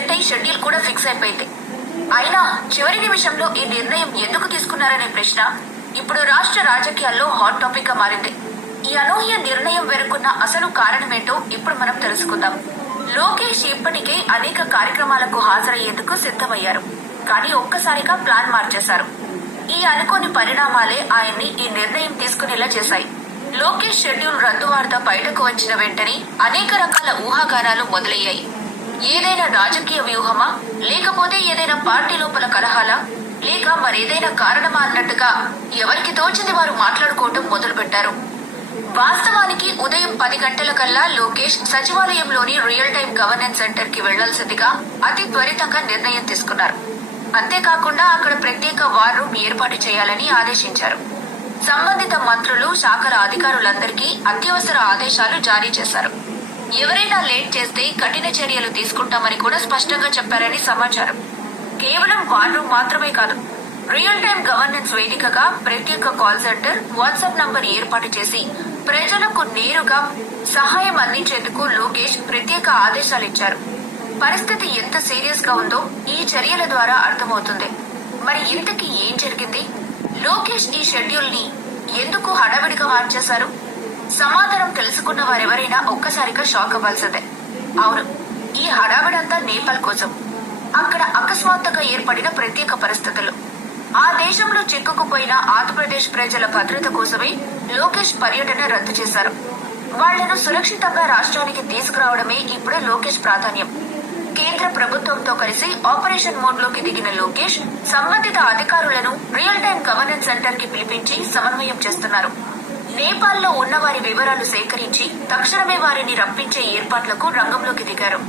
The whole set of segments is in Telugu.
సెట్ అయి షెడ్యూల్ కూడా ఫిక్స్ అయిపోయింది. అయినా చివరి నిమిషంలో ఈ నిర్ణయం ఎందుకు తీసుకున్నారనే ప్రశ్న ఇప్పుడు రాష్ట్ర రాజకీయాల్లో హాట్ టాపిక్ గా మారింది. ఈ అనూహ్య నిర్ణయం వెనుకున్న అసలు కారణమేంటో ఇప్పుడు మనం తెలుసుకుందాం. లోకేష్ ఇప్పటికే అనేక కార్యక్రమాలకు హాజరయ్యేందుకు సిద్ధమయ్యారు. కానీ ఒక్కసారిగా ప్లాన్ మార్చేశారు. ఈ అనుకోని పరిణామాలే ఆయన్ని ఈ నిర్ణయం తీసుకునేలా చేశాయి. లోకేష్ షెడ్యూల్ రద్దు వార్త బయటకు వచ్చిన వెంటనే అనేక రకాల ఊహాగానాలు మొదలయ్యాయి. ఏదైనా రాజకీయ వ్యూహమా, లేకపోతే ఏదైనా పార్టీ లోపల కలహాలా, లేక మరేదైనా కారణమా అన్నట్టుగా ఎవరికి తోచింది వారు మాట్లాడుకోవటం మొదలుపెట్టారు. వాస్తవానికి ఉదయం 10 గంటల కల్లా లోకేష్ సచివాలయంలోని రియల్ టైం గవర్నెన్స్ సెంటర్ కి వెళ్లాల్సిందిగా అతి త్వరితంగా నిర్ణయం తీసుకున్నారు. అంతేకాకుండా అక్కడ ప్రత్యేక వార్ రూమ్ ఏర్పాటు చేయాలని ఆదేశించారు. సంబంధిత మంత్రులు, శాఖల అధికారులందరికీ అత్యవసర ఆదేశాలు జారీ చేశారు. ఎవరైనా లేట్ చేస్తే కఠిన చర్యలు తీసుకుంటామని కూడా స్పష్టంగా చెప్పారని సమాచారం. కేవలం వార్ రూమ్ మాత్రమే కాదు, రియల్ టైం గవర్నెన్స్ వేదికగా ప్రత్యేక కాల్ సెంటర్, వాట్సాప్ నంబర్ ఏర్పాటు చేసి ప్రజలకు నేరుగా సహాయం అందించేందుకు లోకేష్ ప్రత్యేక ఆదేశాలిచ్చారు. పరిస్థితి ఎంత సీరియస్ గా ఉందో ఈ చర్యల ద్వారా అర్థమవుతుంది. మరి ఇంతకీ ఏం జరిగింది? లోకేష్ ఈ షెడ్యూల్ ని ఎందుకు హడావిడిగా మార్చేశారు? సమాధానం తెలుసుకున్న వారెవరైనా ఒక్కసారిగా షాక్ అవ్వాల్సిందే. అవును, ఈ హడావిడంతా నేపాల్ కోసం. అక్కడ అకస్మాత్తుగా ఏర్పడిన ప్రత్యేక పరిస్థితులు. ఆ దేశంలో చిక్కుకుపోయిన ఆంధ్రప్రదేశ్ ప్రజల భద్రత కోసమే లోకేష్ పర్యటన రద్దు చేశారు. వాళ్లను సురక్షితంగా రాష్ట్రానికి తీసుకురావడమే ఇప్పుడు లోకేష్ ప్రాధాన్యం. కేంద్ర ప్రభుత్వంతో కలిసి ఆపరేషన్ మోడ్ లోకి దిగిన లోకేష్ సంబంధిత అధికారులను రియల్ టైం గవర్నెన్స్ సెంటర్ కి పిలిపించి సమన్వయం చేస్తున్నారు. నేపాల్లో ఉన్న వారి వివరాలు సేకరించి తక్షణమే వారిని రప్పించే ఏర్పాట్లకు రంగంలోకి దిగారు.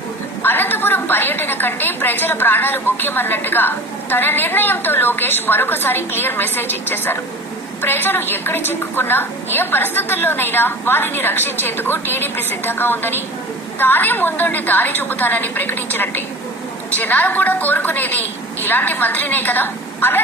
అనంతపురం పర్యటన కంటే ప్రజల ప్రాణాలు ముఖ్యమన్నట్టుగా తన నిర్ణయంతో లోకేష్ మరొకసారి క్లియర్ మెసేజ్ ఇచ్చేశారు. ప్రజలు ఎక్కడ చిక్కుకున్నా, ఏ పరిస్థితుల్లోనైనా వారిని రక్షించేందుకు టీడీపీ సిద్ధంగా ఉందని, తానే ముందుండి దారి చూపుతానని ప్రకటించినట్టే. జనాలు కూడా కోరుకునేది ఇలాంటి మంత్రినే కదా.